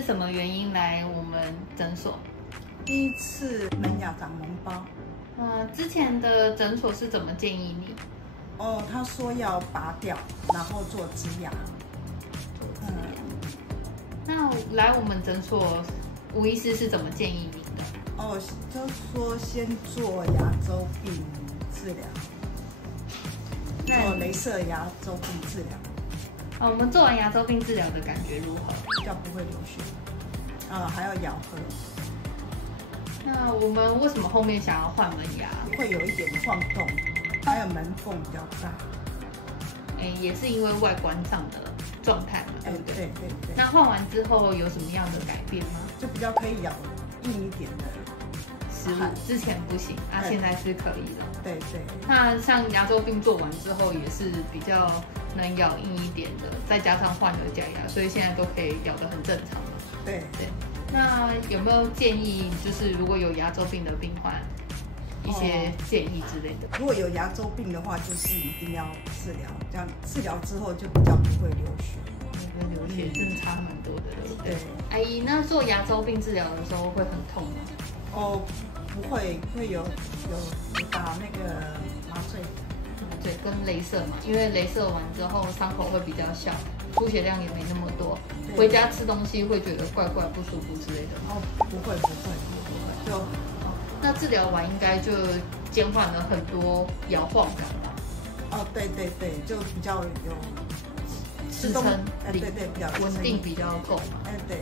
是什么原因来我们诊所？第一次门牙长脓包。之前的诊所是怎么建议你？哦，他说要拔掉，然后做植牙。那来我们诊所，吴医师是怎么建议你的？哦，就说先做牙周病治疗，做雷射牙周病治疗。我们做完牙周病治疗的感觉如何？比较不会流血。还要咬合。那我们为什么后面想要换门牙？会有一点晃动，还有门缝比较大。也是因为外观上的状态嘛，对不对？对。那换完之后有什么样的改变吗？就比较可以咬硬一点的食物，之前不行啊，现在是可以了。对。那像牙周病做完之后，也是比较能咬硬一点的，再加上换了假牙，所以现在都可以咬得很正常。对。那有没有建议，就是如果有牙周病的病患，一些建议之类的？如果有牙周病的话，就是一定要治疗，这样治疗之后就比较不会流血。跟流血真的差蛮多的，对不对？对。阿姨，那做牙周病治疗的时候会很痛吗？哦，不会，会有打那个麻醉。对，跟雷射嘛，因为雷射完之后伤口会比较小，出血量也没那么多，回家吃东西会觉得怪怪不舒服之类的。不会，就那治疗完应该就减缓了很多摇晃感吧？对，就比较有支撑力，对，比较稳定比较够嘛。对。